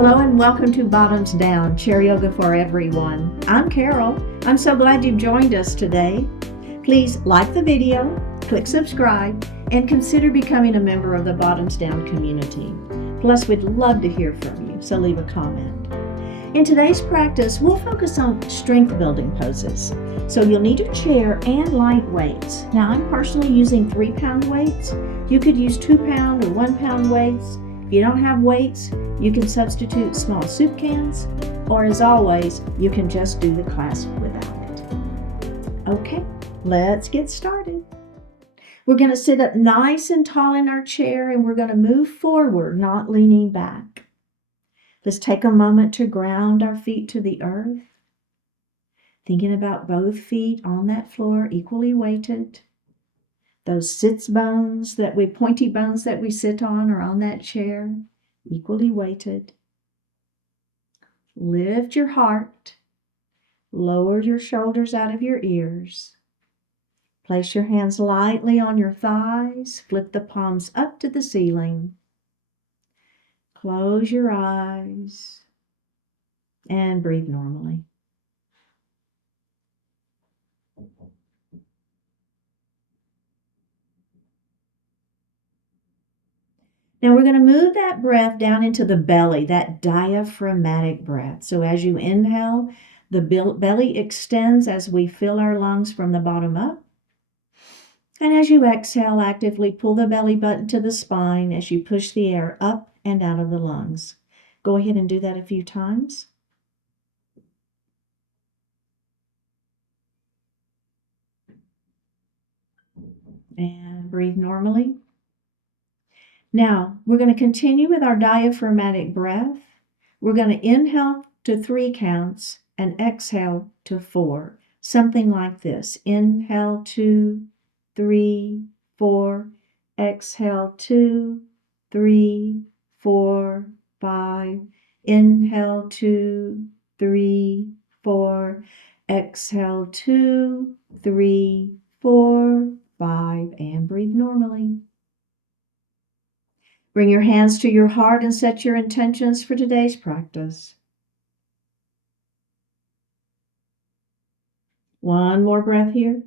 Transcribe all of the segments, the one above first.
Hello and welcome to Bottoms Down, Chair Yoga for Everyone. I'm Carol. I'm so glad you've joined us today. Please like the video, click subscribe, and consider becoming a member of the Bottoms Down community. Plus, we'd love to hear from you, so leave a comment. In today's practice, we'll focus on strength building poses. So you'll need a chair and light weights. Now, I'm personally using 3-pound weights. You could use 2-pound or 1-pound weights. If you don't have weights, you can substitute small soup cans, or as always, you can just do the class without it. Okay, let's get started. We're going to sit up nice and tall in our chair, and we're going to move forward, not leaning back. Let's take a moment to ground our feet to the earth, thinking about both feet on that floor, equally weighted. Those pointy bones that we sit on or on that chair, equally weighted. Lift your heart. Lower your shoulders out of your ears. Place your hands lightly on your thighs. Flip the palms up to the ceiling. Close your eyes and breathe normally. Now we're going to move that breath down into the belly, that diaphragmatic breath. So as you inhale, the belly extends as we fill our lungs from the bottom up. And as you exhale, actively pull the belly button to the spine as you push the air up and out of the lungs. Go ahead and do that a few times. And breathe normally. Now, we're going to continue with our diaphragmatic breath. We're going to inhale to 3 counts and exhale to 4. Something like this. Inhale 2, 3, 4. Exhale 2, 3, 4, 5. Inhale 2, 3, 4. Exhale 2, 3, 4, 5. And breathe normally. Bring your hands to your heart and set your intentions for today's practice. One more breath here.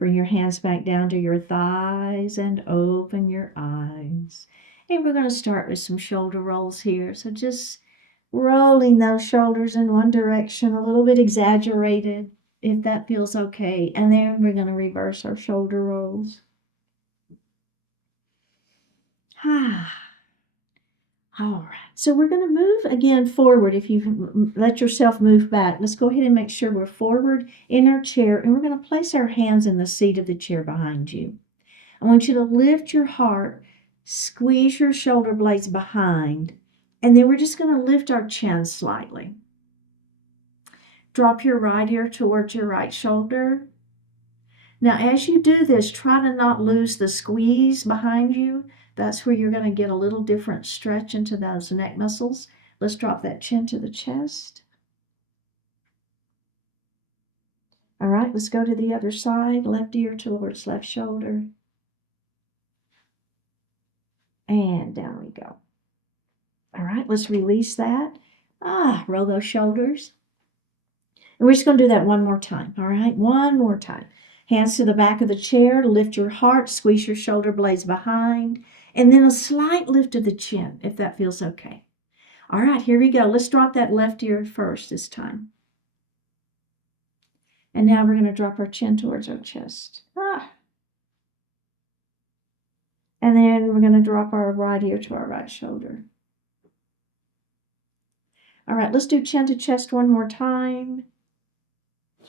Bring your hands back down to your thighs and open your eyes. And we're going to start with some shoulder rolls here. So just rolling those shoulders in one direction, a little bit exaggerated, if that feels okay. And then we're going to reverse our shoulder rolls. All right, so we're going to move again forward. If you let yourself move back, let's go ahead and make sure we're forward in our chair, and we're going to place our hands in the seat of the chair behind you. I want you to lift your heart, squeeze your shoulder blades behind, and then we're just going to lift our chin slightly. Drop your right ear towards your right shoulder. Now, as you do this, try to not lose the squeeze behind you. That's where you're going to get a little different stretch into those neck muscles. Let's drop that chin to the chest. All right, let's go to the other side. Left ear towards left shoulder. And down we go. All right, let's release that. Roll those shoulders. And we're just going to do that one more time. All right, one more time. Hands to the back of the chair. Lift your heart. Squeeze your shoulder blades behind. And then a slight lift of the chin, if that feels okay. All right, here we go. Let's drop that left ear first this time. And now we're going to drop our chin towards our chest. And then we're going to drop our right ear to our right shoulder. All right, let's do chin to chest one more time.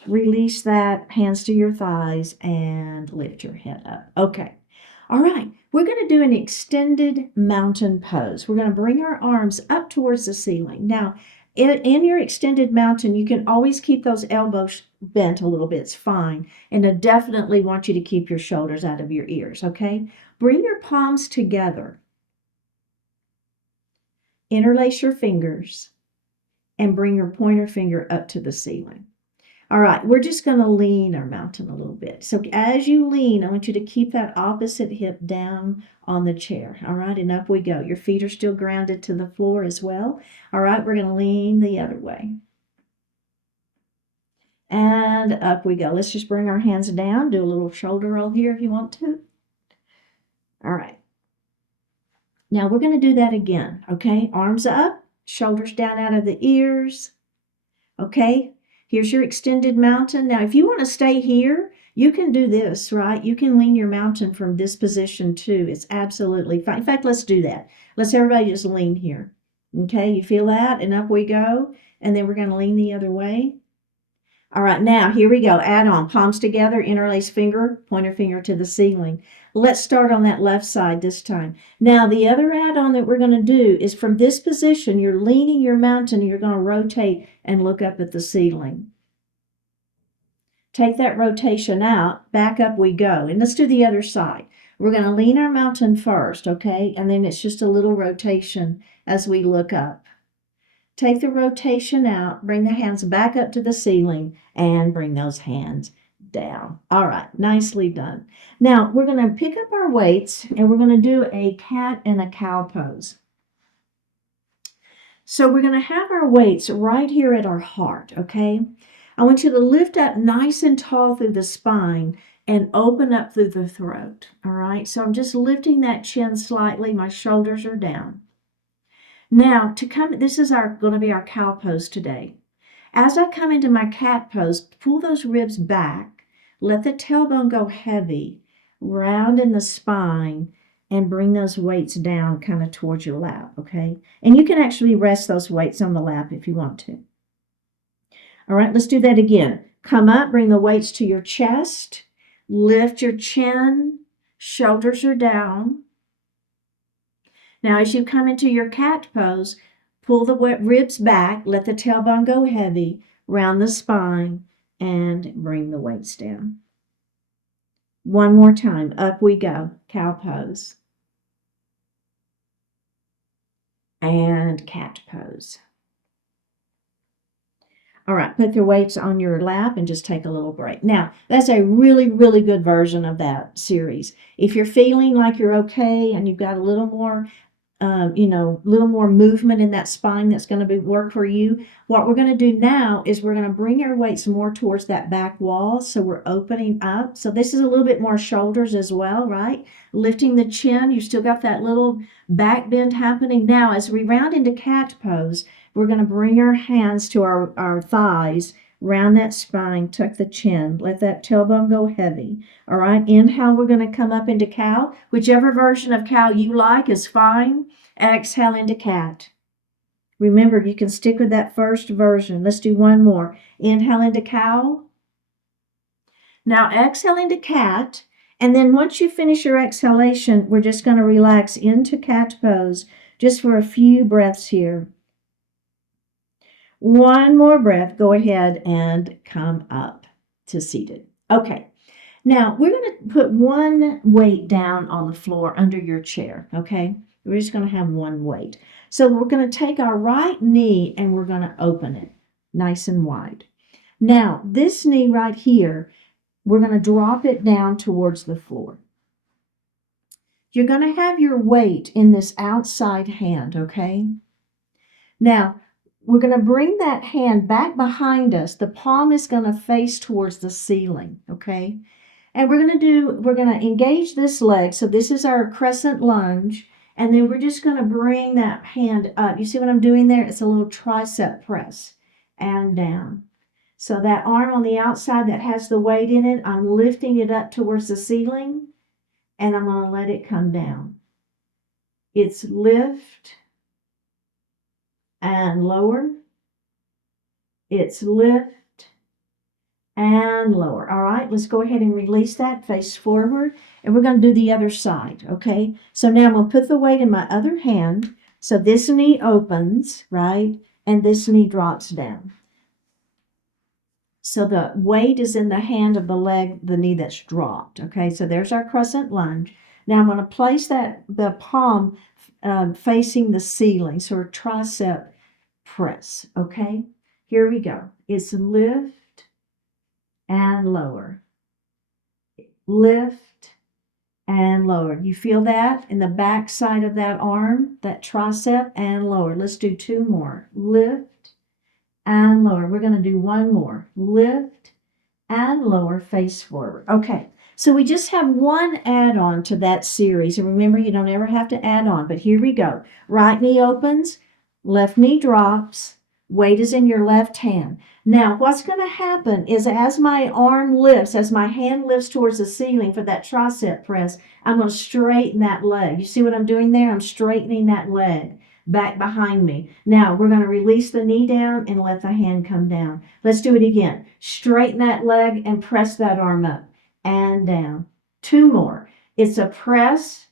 Release that, hands to your thighs, and lift your head up. Okay. All right, we're going to do an extended mountain pose. We're going to bring our arms up towards the ceiling. Now, in your extended mountain, you can always keep those elbows bent a little bit. It's fine. And I definitely want you to keep your shoulders out of your ears, okay? Bring your palms together. Interlace your fingers and bring your pointer finger up to the ceiling. All right, we're just going to lean our mountain a little bit. So as you lean, I want you to keep that opposite hip down on the chair. All right, and up we go. Your feet are still grounded to the floor as well. All right, we're going to lean the other way. And up we go. Let's just bring our hands down. Do a little shoulder roll here if you want to. All right. Now we're going to do that again, okay? Arms up, shoulders down out of the ears, okay? Here's your extended mountain. Now, if you want to stay here, you can do this, right? You can lean your mountain from this position too. It's absolutely fine. In fact, let's do that. Let's everybody just lean here, okay? You feel that? And up we go. And then we're going to lean the other way. All right, now here we go. Add on, palms together, interlace finger, pointer finger to the ceiling. Let's start on that left side this time. Now, the other add-on that we're going to do is from this position, you're leaning your mountain, you're going to rotate and look up at the ceiling. Take that rotation out, back up we go. And let's do the other side. We're going to lean our mountain first, okay? And then it's just a little rotation as we look up. Take the rotation out, bring the hands back up to the ceiling, and bring those hands down. All right, nicely done. Now, we're going to pick up our weights, and we're going to do a cat and a cow pose. So we're going to have our weights right here at our heart, okay? I want you to lift up nice and tall through the spine and open up through the throat, all right? So I'm just lifting that chin slightly. My shoulders are down. Now, this is going to be our cow pose today. As I come into my cat pose, pull those ribs back, let the tailbone go heavy, round in the spine, and bring those weights down kind of towards your lap, okay? And you can actually rest those weights on the lap if you want to. All right, let's do that again. Come up, bring the weights to your chest, lift your chin, shoulders are down. Now, as you come into your cat pose, pull the ribs back, let the tailbone go heavy, round the spine, and bring the weights down. One more time, up we go, cow pose. And cat pose. All right, put the weights on your lap and just take a little break. Now, that's a really, really good version of that series. If you're feeling like you're okay and you've got a little more little more movement in that spine that's going to work for you. What we're going to do now is we're going to bring our weights more towards that back wall. So we're opening up. So this is a little bit more shoulders as well, right? Lifting the chin. You still got that little back bend happening. Now, as we round into cat pose, we're going to bring our hands to our thighs, round that spine, tuck the chin, let that tailbone go heavy. All right, inhale, we're going to come up into cow. Whichever version of cow you like is fine. Exhale into cat. Remember, you can stick with that first version. Let's do one more. Inhale into cow. Now exhale into cat. And then once you finish your exhalation, we're just going to relax into cat pose just for a few breaths here. One more breath. Go ahead and come up to seated. Okay. Now, we're going to put one weight down on the floor under your chair, okay? We're just going to have one weight. So we're going to take our right knee and we're going to open it nice and wide. Now, this knee right here, we're going to drop it down towards the floor. You're going to have your weight in this outside hand, okay? Now, we're going to bring that hand back behind us. The palm is going to face towards the ceiling, okay? And we're going to engage this leg. So this is our crescent lunge. And then we're just going to bring that hand up. You see what I'm doing there? It's a little tricep press and down. So that arm on the outside that has the weight in it, I'm lifting it up towards the ceiling. And I'm going to let it come down. It's lift and lower. It's lift and lower. All right, let's go ahead and release that, face forward, and we're going to do the other side, okay? So now I'm going to put the weight in my other hand. So this knee opens, right, and this knee drops down. So the weight is in the hand of the leg, the knee that's dropped, okay? So there's our crescent lunge. Now I'm going to place the palm facing the ceiling, so a tricep press, okay? Here we go. It's lift and lower. Lift and lower. You feel that in the back side of that arm, that tricep, and lower. Let's do 2 more. Lift and lower. We're going to do 1 more. Lift and lower, face forward. Okay, so we just have 1 add-on to that series. And remember, you don't ever have to add on, but here we go. Right knee opens, left knee drops, weight is in your left hand. Now, what's going to happen is as my arm lifts, as my hand lifts towards the ceiling for that tricep press, I'm going to straighten that leg. You see what I'm doing there? I'm straightening that leg back behind me. Now, we're going to release the knee down and let the hand come down. Let's do it again. Straighten that leg and press that arm up and down. 2 more. It's a press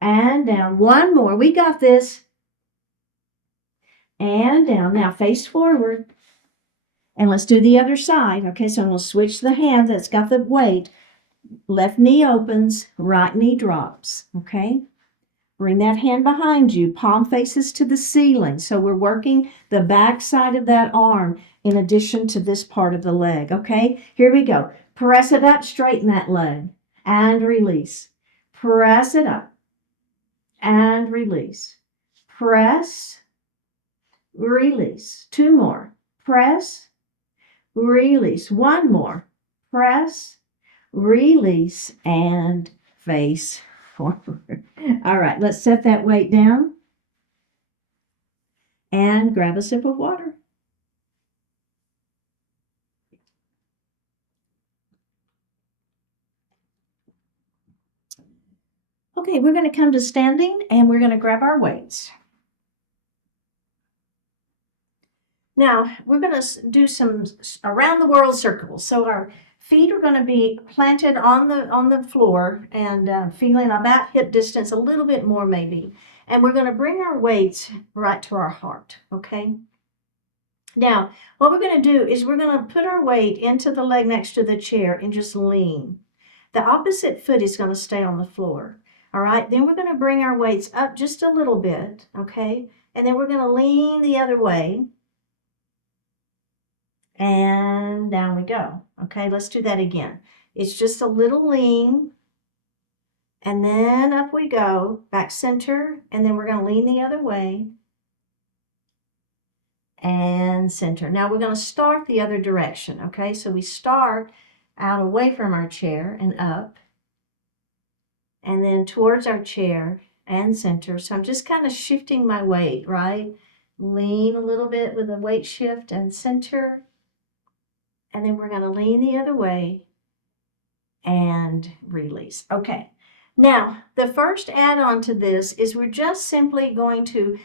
and down. 1 more. We got this. And down. Now face forward. And let's do the other side. Okay, so I'm going to switch the hand that's got the weight. Left knee opens, right knee drops. Okay, bring that hand behind you. Palm faces to the ceiling. So we're working the back side of that arm in addition to this part of the leg. Okay, here we go. Press it up, straighten that leg, and release. Press it up, and release. Press, release. 2 more. Press, release. 1 more. Press, release, and face forward. All right, let's set that weight down and grab a sip of water. Okay, we're going to come to standing and we're going to grab our weights. Now, we're going to do some around the world circles. So our feet are going to be planted on the floor and feeling about hip distance, a little bit more maybe. And we're going to bring our weights right to our heart, okay? Now, what we're going to do is we're going to put our weight into the leg next to the chair and just lean. The opposite foot is going to stay on the floor, all right? Then we're going to bring our weights up just a little bit, okay? And then we're going to lean the other way. And down we go. Okay, let's do that again. It's just a little lean. And then up we go, back center. And then we're going to lean the other way. And center. Now we're going to start the other direction. Okay, so we start out away from our chair and up. And then towards our chair and center. So I'm just kind of shifting my weight, right? Lean a little bit with a weight shift and center. And then we're going to lean the other way and release. Okay, now the first add-on to this is we're just simply going to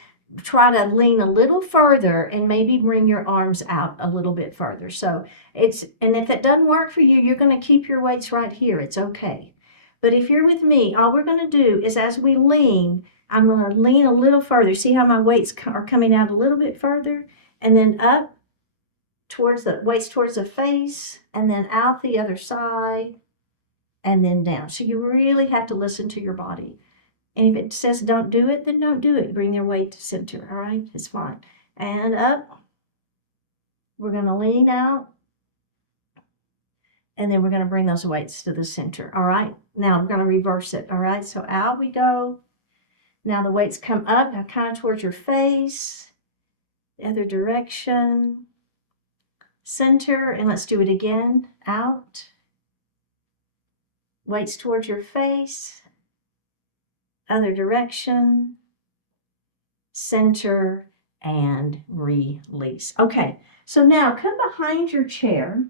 try to lean a little further and maybe bring your arms out a little bit further. So and if that doesn't work for you, you're going to keep your weights right here. It's okay. But if you're with me, all we're going to do is as we lean, I'm going to lean a little further. See how my weights are coming out a little bit further? And then up towards the weights towards the face, and then out the other side, and then down. So you really have to listen to your body. And if it says don't do it, then don't do it. Bring your weight to center, all right? It's fine. And up. We're going to lean out. And then we're going to bring those weights to the center, all right? Now I'm going to reverse it, all right? So out we go. Now the weights come up, now kind of towards your face. The other direction. Center, and let's do it again. Out. Weights towards your face. Other direction. Center, and release. Okay, so now come behind your chair.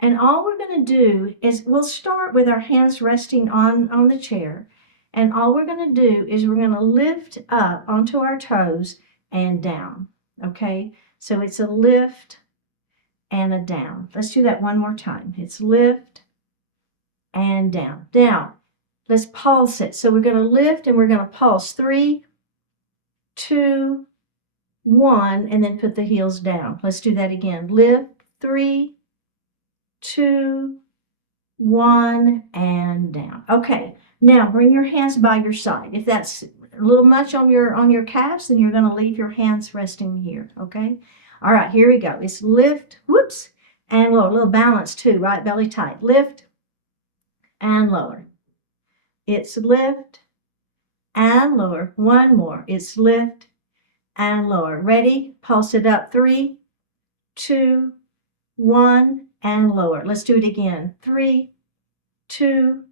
And all we're going to do is we'll start with our hands resting on the chair. And all we're going to do is we're going to lift up onto our toes and down. Okay, so it's a lift and a down. Let's do that one more time. It's lift and down. Now, let's pulse it. So we're going to lift and we're going to pulse. 3, 2, 1, and then put the heels down. Let's do that again. Lift, 3, 2, 1, and down. Okay, now bring your hands by your side. If that's a little much on your calves, then you're going to leave your hands resting here, okay? All right, here we go. It's lift, whoops, and lower. A little balance too, right? Belly tight. Lift and lower. It's lift and lower. One more. It's lift and lower. Ready? Pulse it up. 3, 2, 1, and lower. Let's do it again. 3, 2,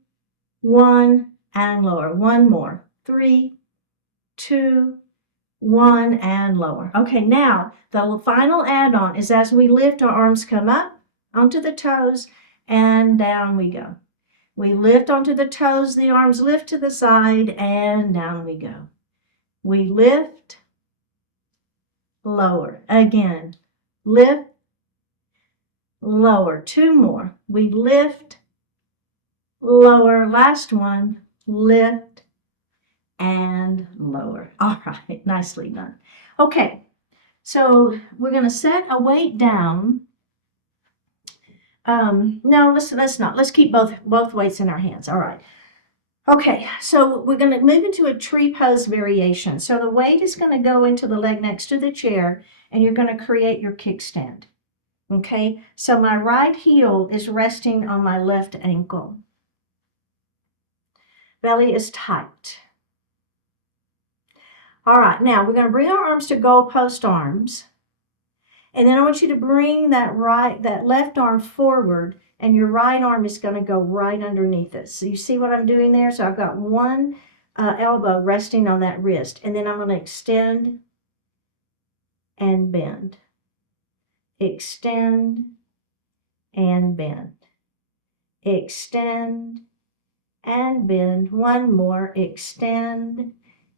1, and lower. One more. 3, 2, 1, and lower. Okay, now the final add-on is as we lift, our arms come up onto the toes and down we go. We lift onto the toes, the arms lift to the side, and down we go. We lift, lower. Again, lift, lower. 2 more. We lift, lower. Last one, lift, and lower. All right, nicely done. Okay, so we're going to set a weight down. No, let's not. Let's keep both weights in our hands. All right. Okay, so we're going to move into a tree pose variation. So the weight is going to go into the leg next to the chair, and you're going to create your kickstand. Okay, so my right heel is resting on my left ankle. Belly is tight. All right, now we're going to bring our arms to goalpost arms. And then I want you to bring that left arm forward, and your right arm is going to go right underneath it. So you see what I'm doing there? So I've got one elbow resting on that wrist, and then I'm going to extend and bend. Extend and bend. Extend and bend. One more. Extend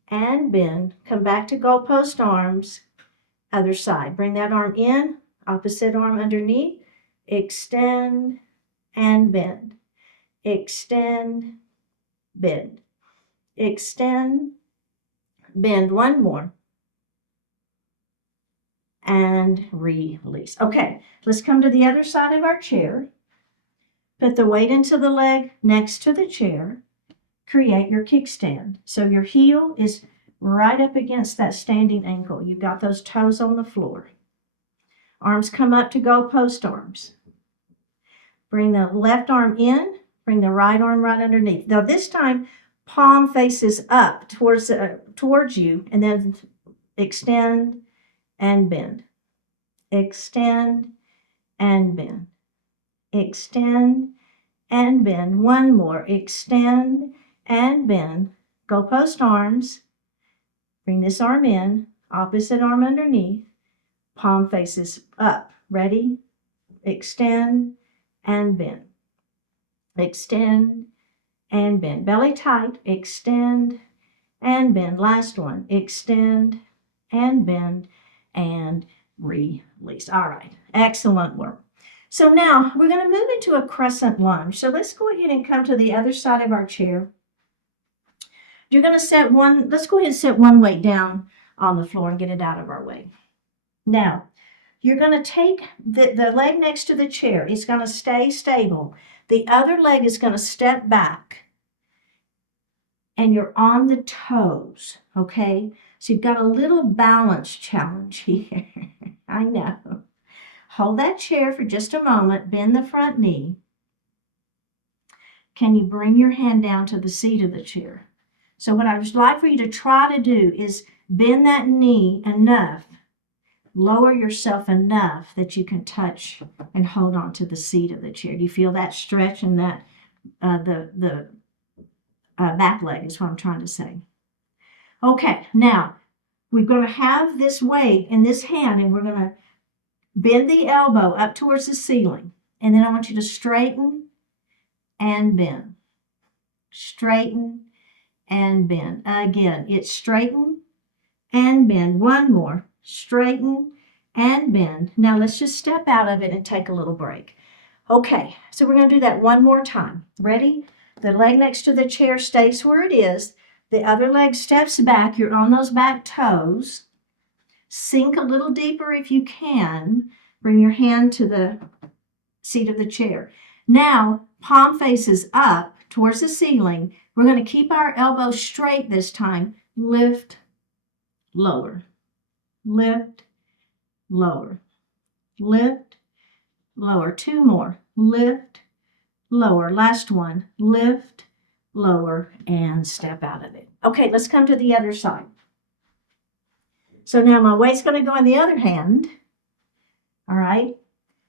and bend. Come back to goalpost arms. Other side. Bring that arm in, opposite arm underneath. Extend and bend. Extend, bend. Extend, bend. One more. And release. Okay, let's come to the other side of our chair. Put the weight into the leg next to the chair. Create your kickstand. So your heel is right up against that standing ankle. You've got those toes on the floor. Arms come up to goalpost arms. Bring the left arm in. Bring the right arm right underneath. Now this time, palm faces up towards you, and then extend and bend. Extend and bend. Extend and bend. One more. Extend and bend. Goalpost arms. Bring this arm in, opposite arm underneath, palm faces up. Ready? Extend and bend. Extend and bend. Belly tight. Extend and bend. Last one. Extend and bend and release. All right. Excellent work. So now we're going to move into a crescent lunge. So let's go ahead and come to the other side of our chair. You're going to set one, let's go ahead and set one weight down on the floor and get it out of our way. Now, you're going to take the leg next to the chair. It's going to stay stable. The other leg is going to step back, and you're on the toes, okay? So you've got a little balance challenge here. I know. Hold that chair for just a moment. Bend the front knee. Can you bring your hand down to the seat of the chair? So what I would like for you to try to do is bend that knee enough, lower yourself enough that you can touch and hold on to the seat of the chair. Do you feel that stretch in that, the back leg is what I'm trying to say. Okay, now we're going to have this weight in this hand, and we're going to bend the elbow up towards the ceiling. And then I want you to straighten and bend. Straighten and bend. Again, it's straighten and bend. One more. Straighten and bend. Now let's just step out of it and take a little break. Okay, so we're going to do that one more time. Ready? The leg next to the chair stays where it is. The other leg steps back. You're on those back toes. Sink a little deeper if you can. Bring your hand to the seat of the chair. Now, palm faces up towards the ceiling. We're going to keep our elbows straight this time. Lift, lower. Lift, lower. Lift, lower. Two more. Lift, lower. Last one. Lift, lower, and step out of it. Okay, let's come to the other side. So now my weight's going to go in the other hand. All right.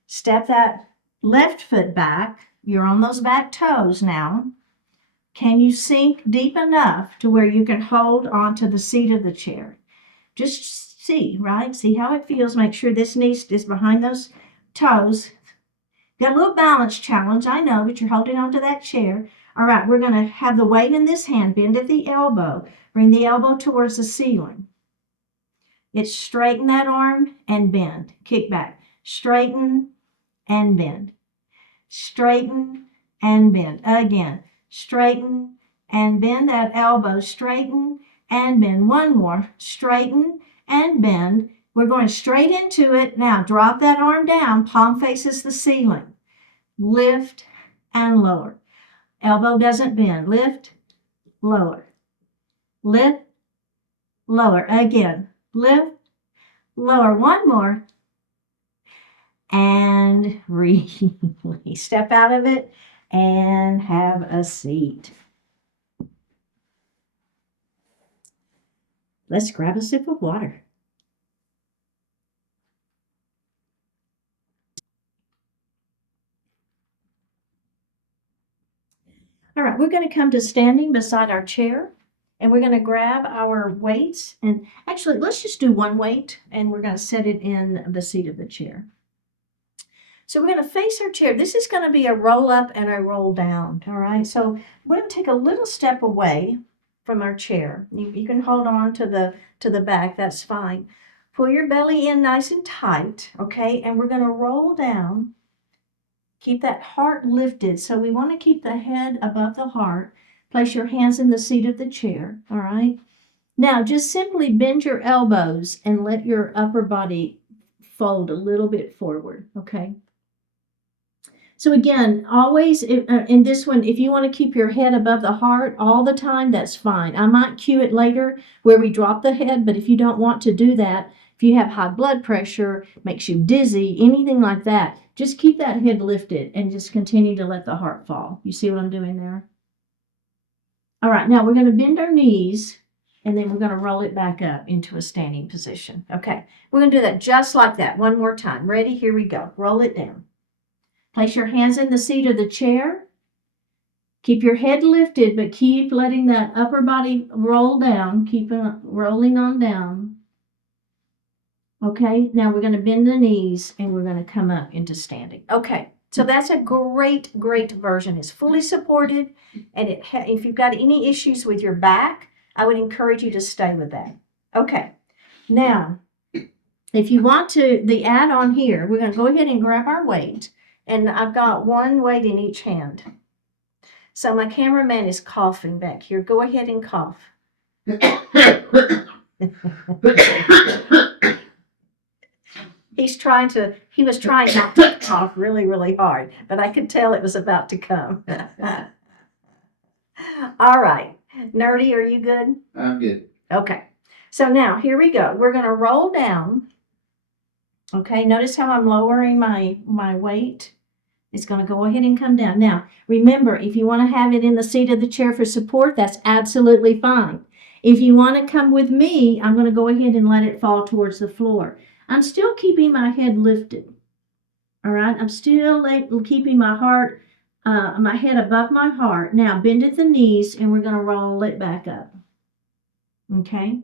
Step that left foot back. You're on those back toes now. Can you sink deep enough to where you can hold onto the seat of the chair? Just see, right? See how it feels. Make sure this knee is behind those toes. Got a little balance challenge, I know, but you're holding onto that chair. All right, we're going to have the weight in this hand. Bend at the elbow. Bring the elbow towards the ceiling. It's straighten that arm and bend. Kick back. Straighten and bend. Straighten and bend. Again. Straighten and bend that elbow. Straighten and bend. One more. Straighten and bend. We're going straight into it. Now drop that arm down. Palm faces the ceiling. Lift and lower. Elbow doesn't bend. Lift, lower. Lift, lower. Again. Lift, lower. One more. And release. Step out of it and have a seat. Let's grab a sip of water. All right, we're going to come to standing beside our chair, and we're going to grab our weights. And actually, let's just do one weight, and we're going to set it in the seat of the chair. So we're going to face our chair. This is going to be a roll up and a roll down, all right? So we're going to take a little step away from our chair. You can hold on to the back, that's fine. Pull your belly in nice and tight, okay? And we're going to roll down. Keep that heart lifted. So we want to keep the head above the heart. Place your hands in the seat of the chair, all right? Now, just simply bend your elbows and let your upper body fold a little bit forward, okay? So again, always in this one, if you want to keep your head above the heart all the time, that's fine. I might cue it later where we drop the head, but if you don't want to do that, if you have high blood pressure, makes you dizzy, anything like that, just keep that head lifted and just continue to let the heart fall. You see what I'm doing there? All right, now we're going to bend our knees and then we're going to roll it back up into a standing position. Okay, we're going to do that just like that. One more time. Ready? Here we go. Roll it down. Place your hands in the seat of the chair. Keep your head lifted, but keep letting that upper body roll down. Keep it rolling on down. Okay, now we're going to bend the knees and we're going to come up into standing. Okay, so that's a great version. It's fully supported, and if you've got any issues with your back, I would encourage you to stay with that. Okay, now, if you want to, the add-on here, we're going to go ahead and grab our weight. And I've got one weight in each hand. So my cameraman is coughing back here. Go ahead and cough. He was trying not to cough really hard, but I could tell it was about to come. All right. Nerdy, are you good? I'm good. Okay. So now here we go. We're going to roll down. Okay, notice how I'm lowering my weight. It's going to go ahead and come down. Now, remember, if you want to have it in the seat of the chair for support, that's absolutely fine. If you want to come with me, I'm going to go ahead and let it fall towards the floor. I'm still keeping my head lifted. All right, I'm still keeping my head above my heart. Now, bend at the knees, and we're going to roll it back up. Okay.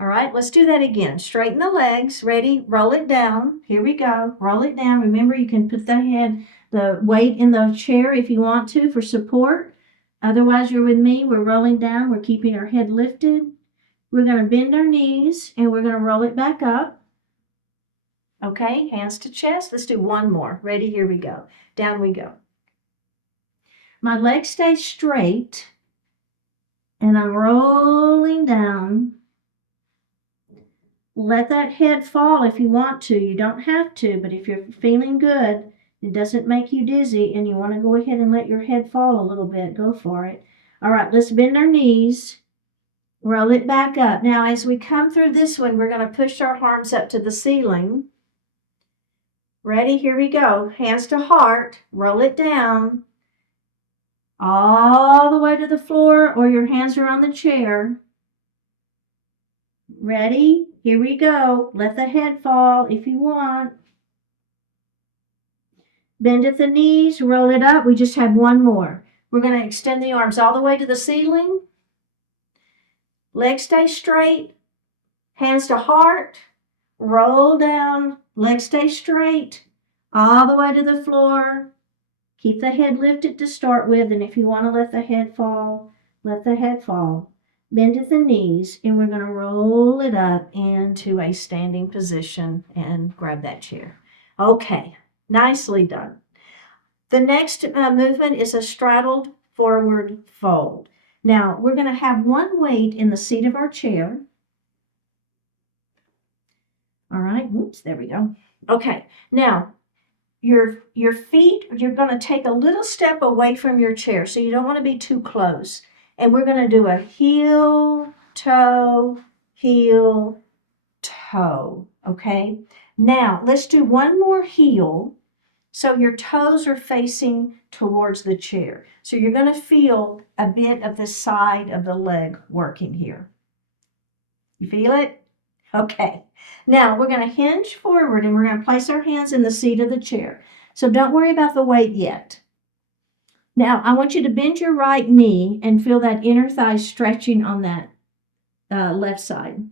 All right, let's do that again. Straighten the legs. Ready? Roll it down. Here we go. Roll it down. Remember, you can put the weight in the chair if you want to for support. Otherwise, you're with me. We're rolling down. We're keeping our head lifted. We're going to bend our knees, and we're going to roll it back up. Okay, hands to chest. Let's do one more. Ready? Here we go. Down we go. My legs stay straight, and I'm rolling down. Let that head fall if you want to. You don't have to, but if you're feeling good, it doesn't make you dizzy, and you want to go ahead and let your head fall a little bit, go for it. All right, let's bend our knees. Roll it back up. Now, as we come through this one, we're going to push our arms up to the ceiling. Ready? Here we go. Hands to heart. Roll it down all the way to the floor, or your hands are on the chair. Ready? Here we go. Let the head fall if you want. Bend at the knees, roll it up. We just have one more. We're going to extend the arms all the way to the ceiling. Legs stay straight. Hands to heart. Roll down. Legs stay straight. All the way to the floor. Keep the head lifted to start with. And if you want to let the head fall, let the head fall. Bend at the knees. And we're going to roll it up into a standing position and grab that chair. Okay. Nicely done. The next movement is a straddled forward fold. Now, we're going to have one weight in the seat of our chair. All right, whoops, there we go. Okay, now, your feet, you're going to take a little step away from your chair, so you don't want to be too close. And we're going to do a heel, toe, okay? Now, let's do one more heel. So your toes are facing towards the chair. So you're going to feel a bit of the side of the leg working here. You feel it? Okay. Now we're going to hinge forward and we're going to place our hands in the seat of the chair. So don't worry about the weight yet. Now I want you to bend your right knee and feel that inner thigh stretching on that left side.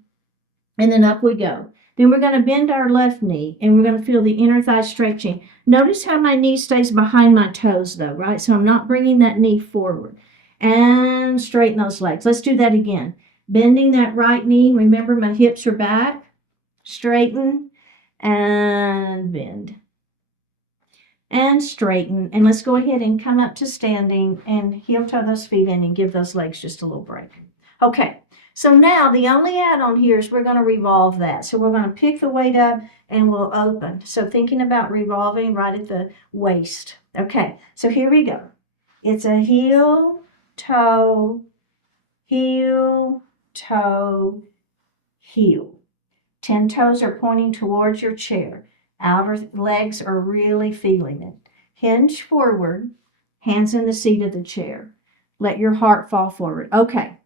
And then up we go. Then we're going to bend our left knee and we're going to feel the inner thigh stretching. Notice how my knee stays behind my toes though, right? So I'm not bringing that knee forward. And straighten those legs. Let's do that again. Bending that right knee. Remember my hips are back. Straighten and bend. And straighten. And let's go ahead and come up to standing and heel toe those feet in and give those legs just a little break. Okay. So now the only add-on here is we're going to revolve that. So we're going to pick the weight up and we'll open. So thinking about revolving right at the waist. Okay, so here we go. It's a heel, toe, heel, 10 toes are pointing towards your chair. Outer legs are really feeling it. Hinge forward, hands in the seat of the chair. Let your heart fall forward. Okay.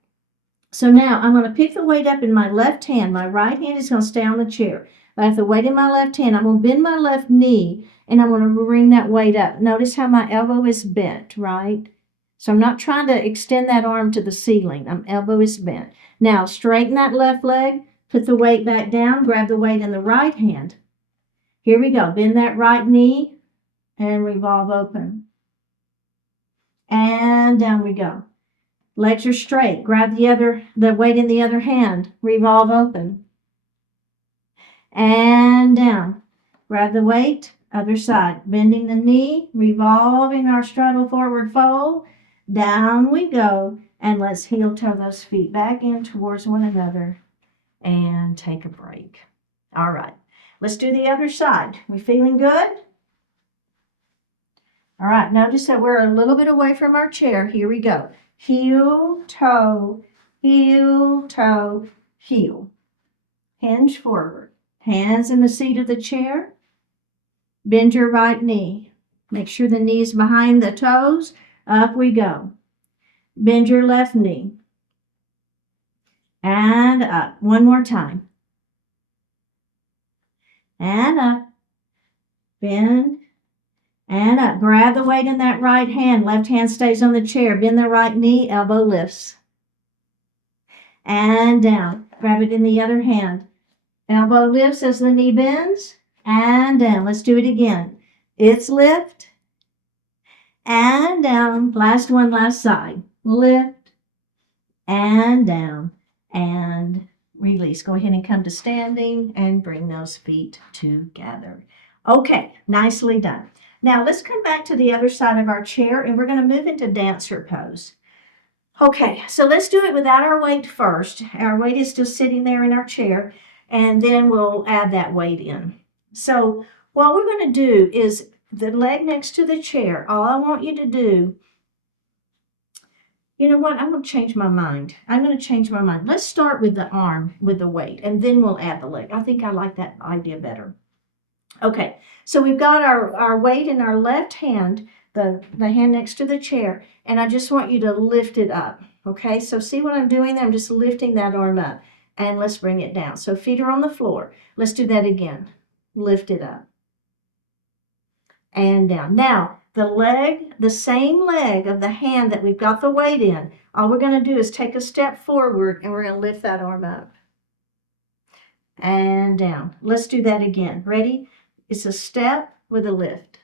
So now I'm going to pick the weight up in my left hand. My right hand is going to stay on the chair. I have the weight in my left hand. I'm going to bend my left knee and I'm going to bring that weight up. Notice how my elbow is bent, right? So I'm not trying to extend that arm to the ceiling. My elbow is bent. Now straighten that left leg. Put the weight back down. Grab the weight in the right hand. Here we go. Bend that right knee and revolve open. And down we go. Legs are straight. Grab the weight in the other hand. Revolve open. And down. Grab the weight. Other side. Bending the knee. Revolving our straddle forward fold. Down we go. And let's heel toe those feet back in towards one another. And take a break. All right. Let's do the other side. We feeling good? All right. Notice that we're a little bit away from our chair. Here we go. Heel, toe, heel, toe, heel. Hinge forward. Hands in the seat of the chair. Bend your right knee. Make sure the knee is behind the toes. Up we go. Bend your left knee. And up. One more time. And up. Bend. And up. Grab the weight in that right hand. Left hand stays on the chair. Bend the right knee. Elbow lifts. And down. Grab it in the other hand. Elbow lifts as the knee bends. And down. Let's do it again. It's lift. And down. Last one, last side. Lift. And down. And release. Go ahead and come to standing and bring those feet together. Okay. Nicely done. Now, let's come back to the other side of our chair, and we're going to move into dancer pose. Okay, so let's do it without our weight first. Our weight is just sitting there in our chair, and then we'll add that weight in. So what we're going to do is the leg next to the chair. All I want you to do, you know what? I'm going to change my mind. Let's start with the arm with the weight, and then we'll add the leg. I think I like that idea better. Okay, so we've got our weight in our left hand, the hand next to the chair, and I just want you to lift it up. Okay, so see what I'm doing there? I'm just lifting that arm up. And let's bring it down. So feet are on the floor. Let's do that again. Lift it up. And down. Now, the same leg of the hand that we've got the weight in, all we're going to do is take a step forward and we're going to lift that arm up. And down. Let's do that again. Ready? It's a step with a lift.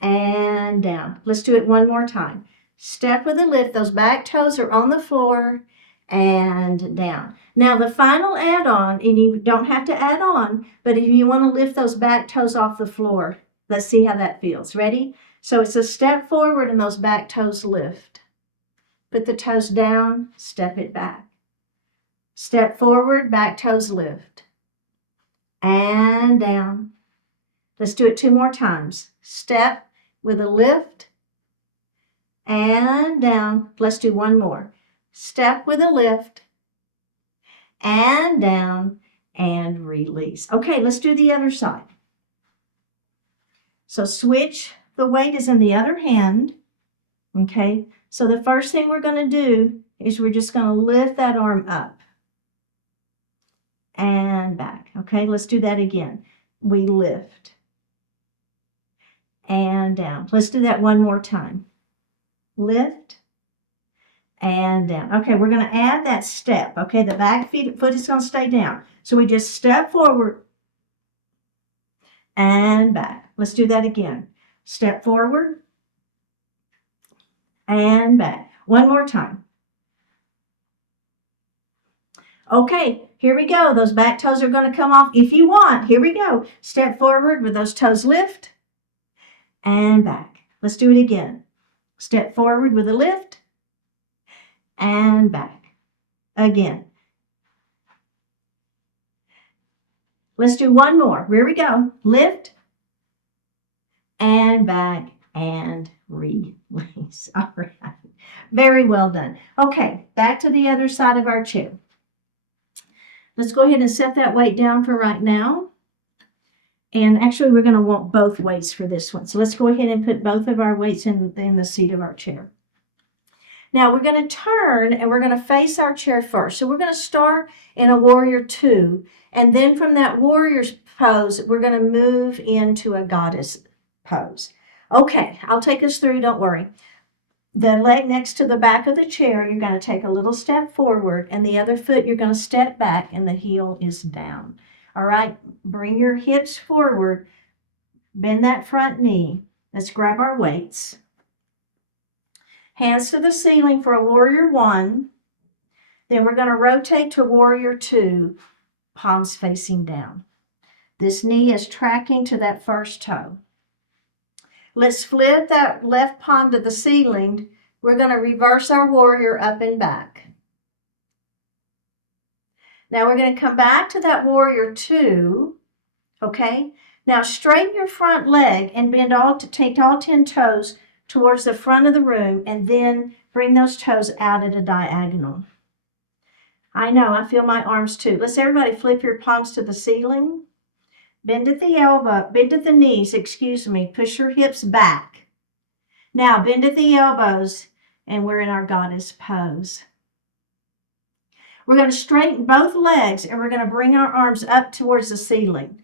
And down. Let's do it one more time. Step with a lift. Those back toes are on the floor and down. Now the final add-on, and you don't have to add on, but if you want to lift those back toes off the floor, let's see how that feels. Ready? So it's a step forward and those back toes lift. Put the toes down, step it back. Step forward, back toes lift. And down. Let's do it two more times. Step with a lift and down. Let's do one more. Step with a lift and down and release. Okay, let's do the other side. So switch, the weight is in the other hand. Okay, so the first thing we're going to do is we're just going to lift that arm up and back. Okay, let's do that again. We lift and down. Let's do that one more time. Lift and down. Okay, we're going to add that step. Okay, the back foot is going to stay down. So we just step forward and back. Let's do that again. Step forward and back. One more time. Okay, here we go. Those back toes are going to come off if you want. Here we go. Step forward with those toes lift and back. Let's do it again. Step forward with a lift and back. Again. Let's do one more. Here we go. Lift and back and release. All right. Very well done. Okay, back to the other side of our chair. Let's go ahead and set that weight down for right now. And actually, we're going to want both weights for this one. So let's go ahead and put both of our weights in the seat of our chair. Now we're going to turn and we're going to face our chair first. So we're going to start in a warrior two. And then from that warrior pose, we're going to move into a goddess pose. Okay, I'll take us through, don't worry. The leg next to the back of the chair, you're going to take a little step forward, and the other foot you're going to step back, and the heel is down. All right, bring your hips forward, bend that front knee. Let's grab our weights. Hands to the ceiling for a warrior one. Then we're going to rotate to warrior two, palms facing down. This knee is tracking to that first toe. Let's flip that left palm to the ceiling. We're going to reverse our warrior up and back. Now we're going to come back to that warrior two. Okay? Now straighten your front leg and take all 10 toes towards the front of the room, and then bring those toes out at a diagonal. I know, I feel my arms too. Let's everybody flip your palms to the ceiling. Bend at the knees, push your hips back. Now bend at the elbows, and we're in our goddess pose. We're going to straighten both legs, and we're going to bring our arms up towards the ceiling.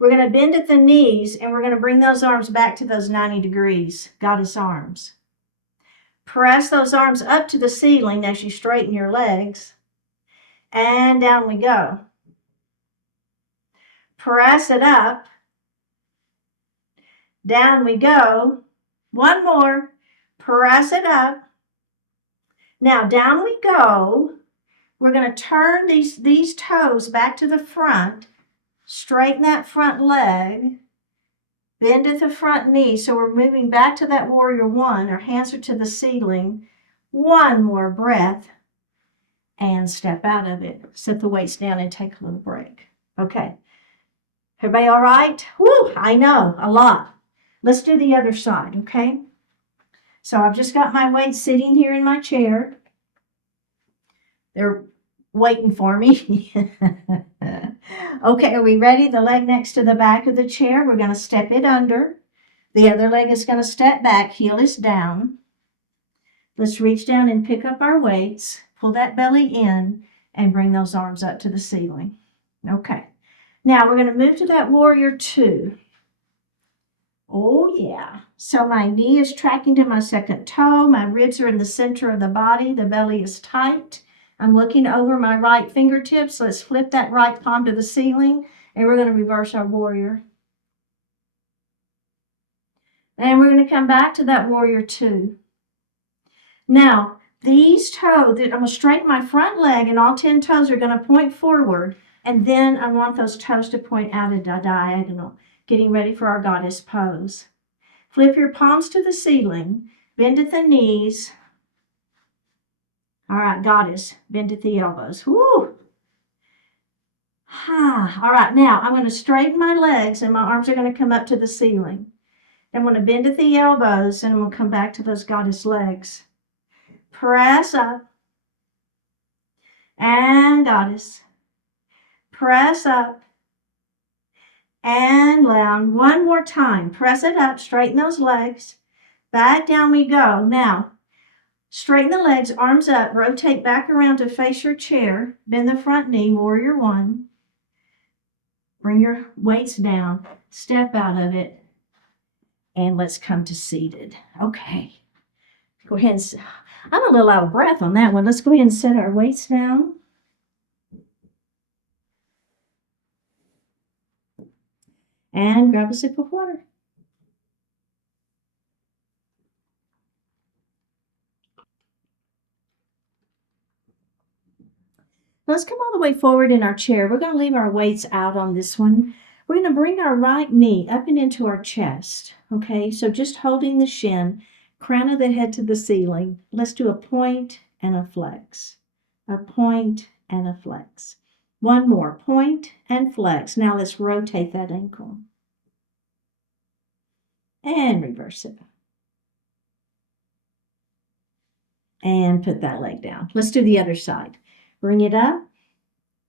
We're going to bend at the knees, and we're going to bring those arms back to those 90 degrees, goddess arms. Press those arms up to the ceiling as you straighten your legs, and down we go. Press it up. Down we go. One more. Press it up. Now down we go. We're going to turn these toes back to the front. Straighten that front leg. Bend at the front knee. So we're moving back to that warrior one. Our hands are to the ceiling. One more breath. And step out of it. Set the weights down and take a little break. Okay. Everybody all right? Woo, I know, a lot. Let's do the other side, okay? So I've just got my weights sitting here in my chair. We're waiting for me. Okay, are we ready? The leg next to the back of the chair, we're going to step it under. The other leg is going to step back, heel is down. Let's reach down and pick up our weights, pull that belly in, and bring those arms up to the ceiling. Okay, now we're going to move to that warrior two. Oh yeah, so my knee is tracking to my second toe, my ribs are in the center of the body, the belly is tight. I'm looking over my right fingertips. Let's flip that right palm to the ceiling, and we're going to reverse our warrior. And we're going to come back to that warrior two. Now, these toes, I'm going to straighten my front leg, and all 10 toes are going to point forward. And then I want those toes to point out at a diagonal, getting ready for our goddess pose. Flip your palms to the ceiling, bend at the knees. All right, goddess, bend at the elbows. Woo! All right, now I'm going to straighten my legs, and my arms are going to come up to the ceiling. I'm going to bend at the elbows, and I'm going to come back to those goddess legs. Press up. And goddess. Press up. And down. One more time. Press it up. Straighten those legs. Back down we go. Now, straighten the legs, arms up. Rotate back around to face your chair. Bend the front knee, warrior one. Bring your weights down. Step out of it. And let's come to seated. Okay. Go ahead and, I'm a little out of breath on that one. Let's go ahead and set our weights down. And grab a sip of water. Let's come all the way forward in our chair. We're going to leave our weights out on this one. We're going to bring our right knee up and into our chest. Okay, so just holding the shin, crown of the head to the ceiling. Let's do a point and a flex. A point and a flex. One more, point and flex. Now let's rotate that ankle. And reverse it. And put that leg down. Let's do the other side. Bring it up,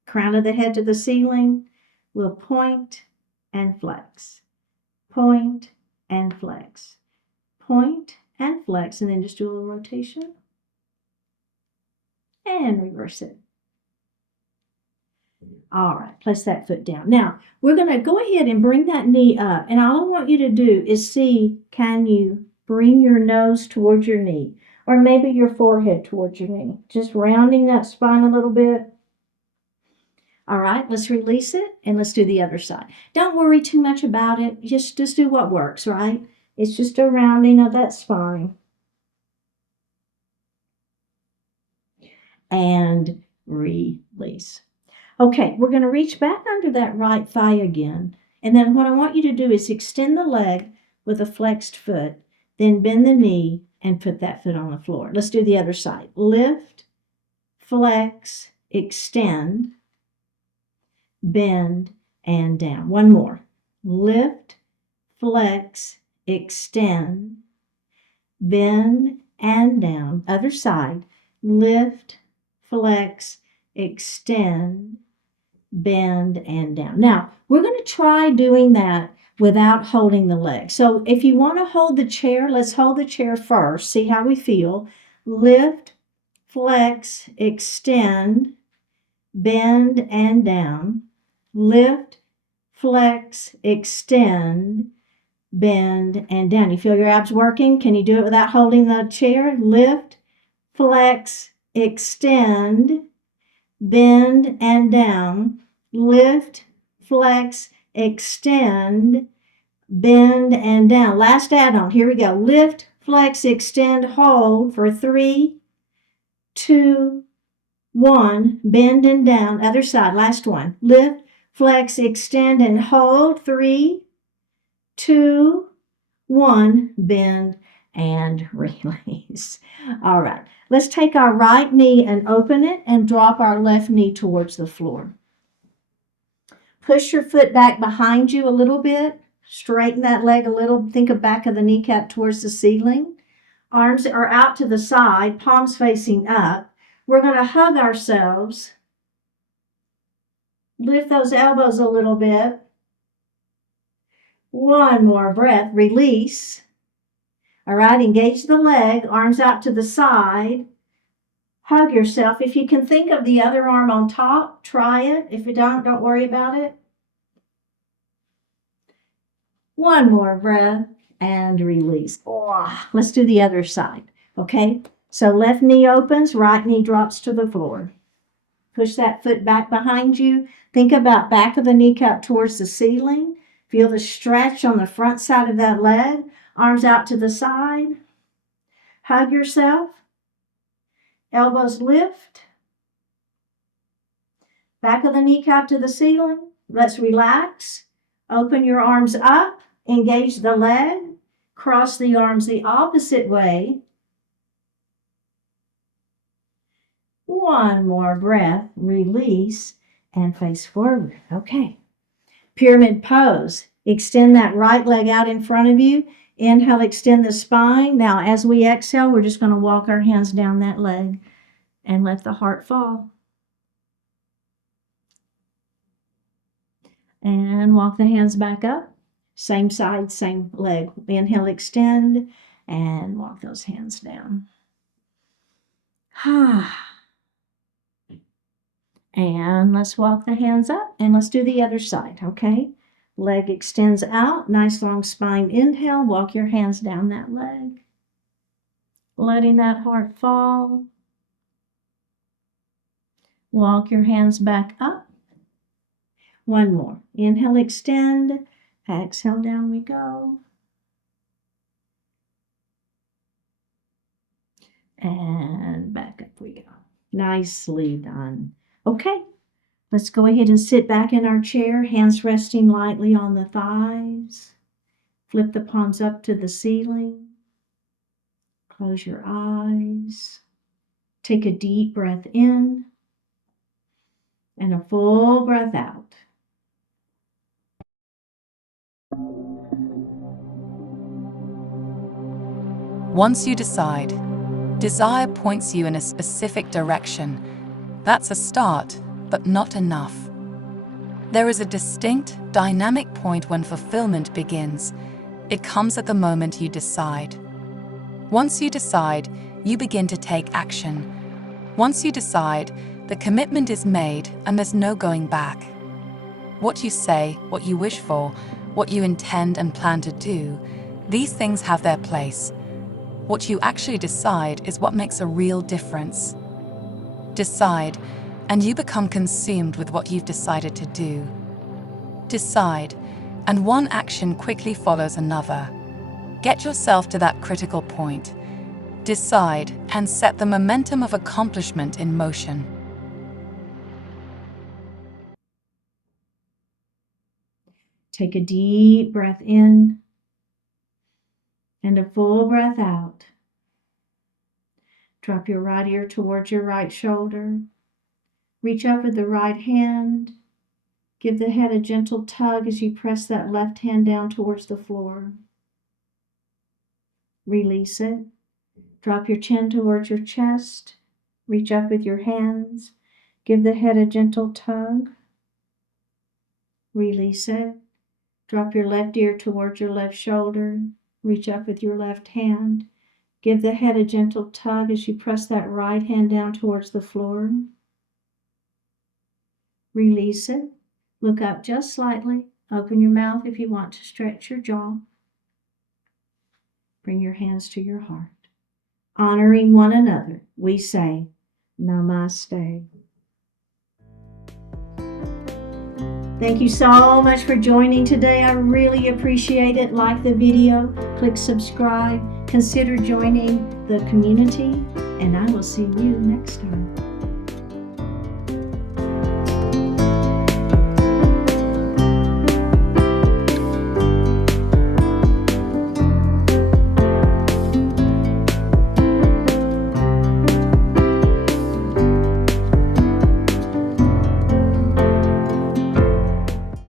crown of the head to the ceiling. We'll point and flex. Point and flex. Point and flex. And then just do a little rotation. And reverse it. All right, place that foot down. Now, we're going to go ahead and bring that knee up. And all I want you to do is see, can you bring your nose towards your knee? Or maybe your forehead towards your knee. Just rounding that spine a little bit. All right, let's release it and let's do the other side. Don't worry too much about it. Just do what works, right? It's just a rounding of that spine. And release. Okay, we're going to reach back under that right thigh again. And then what I want you to do is extend the leg with a flexed foot. Then bend the knee and put that foot on the floor. Let's do the other side. Lift, flex, extend, bend, and down. One more. Lift, flex, extend, bend, and down. Other side. Lift, flex, extend, bend, and down. Now, we're going to try doing that without holding the leg. So if you want to hold the chair, let's hold the chair first. See how we feel. Lift, flex, extend, bend, and down. Lift, flex, extend, bend, and down. You feel your abs working? Can you do it without holding the chair? Lift, flex, extend, bend, and down. Lift, flex, extend, bend, and down. Last add-on. Here we go. Lift, flex, extend, hold for 3, 2, 1. Bend and down. Other side. Last one. Lift, flex, extend, and hold. 3, 2, 1. Bend and release. All right. Let's take our right knee and open it and drop our left knee towards the floor. Push your foot back behind you a little bit. Straighten that leg a little. Think of back of the kneecap towards the ceiling. Arms are out to the side, palms facing up. We're going to hug ourselves Lift those elbows a little bit. One more breath. Release. All right, engage the leg, arms out to the side. Hug yourself. If you can think of the other arm on top, try it. If you don't worry about it. One more breath and release. Let's do the other side, okay? So left knee opens, right knee drops to the floor. Push that foot back behind you. Think about back of the kneecap towards the ceiling. Feel the stretch on the front side of that leg. Arms out to the side. Hug yourself. Elbows lift. Back of the kneecap to the ceiling. Let's relax. Open your arms up. Engage the leg. Cross the arms the opposite way. One more breath. Release and face forward. Okay. Pyramid pose. Extend that right leg out in front of you. Inhale, extend the spine. Now, as we exhale, we're just going to walk our hands down that leg and let the heart fall. And walk the hands back up. Same side, same leg. Inhale, extend, and walk those hands down. And let's walk the hands up, and let's do the other side, okay? Leg extends out, nice long spine. Inhale, walk your hands down that leg. Letting that heart fall. Walk your hands back up. One more. Inhale, extend. Exhale, down we go. And back up we go. Nicely done. Okay, let's go ahead and sit back in our chair, hands resting lightly on the thighs. Flip the palms up to the ceiling. Close your eyes. Take a deep breath in and a full breath out. Once you decide, desire points you in a specific direction. That's a start, but not enough. There is a distinct, dynamic point when fulfillment begins. It comes at the moment you decide. Once you decide, you begin to take action. Once you decide, the commitment is made and there's no going back. What you say, what you wish for, what you intend and plan to do, these things have their place. What you actually decide is what makes a real difference. Decide, and you become consumed with what you've decided to do. Decide, and one action quickly follows another. Get yourself to that critical point. Decide, and set the momentum of accomplishment in motion. Take a deep breath in and a full breath out. Drop your right ear towards your right shoulder. Reach up with the right hand. Give the head a gentle tug as you press that left hand down towards the floor. Release it. Drop your chin towards your chest. Reach up with your hands. Give the head a gentle tug. Release it. Drop your left ear towards your left shoulder. Reach up with your left hand. Give the head a gentle tug as you press that right hand down towards the floor. Release it. Look up just slightly. Open your mouth if you want to stretch your jaw. Bring your hands to your heart. Honoring one another, we say, Namaste. Thank you so much for joining today. I really appreciate it. Like the video, click subscribe, consider joining the community, and I will see you next time.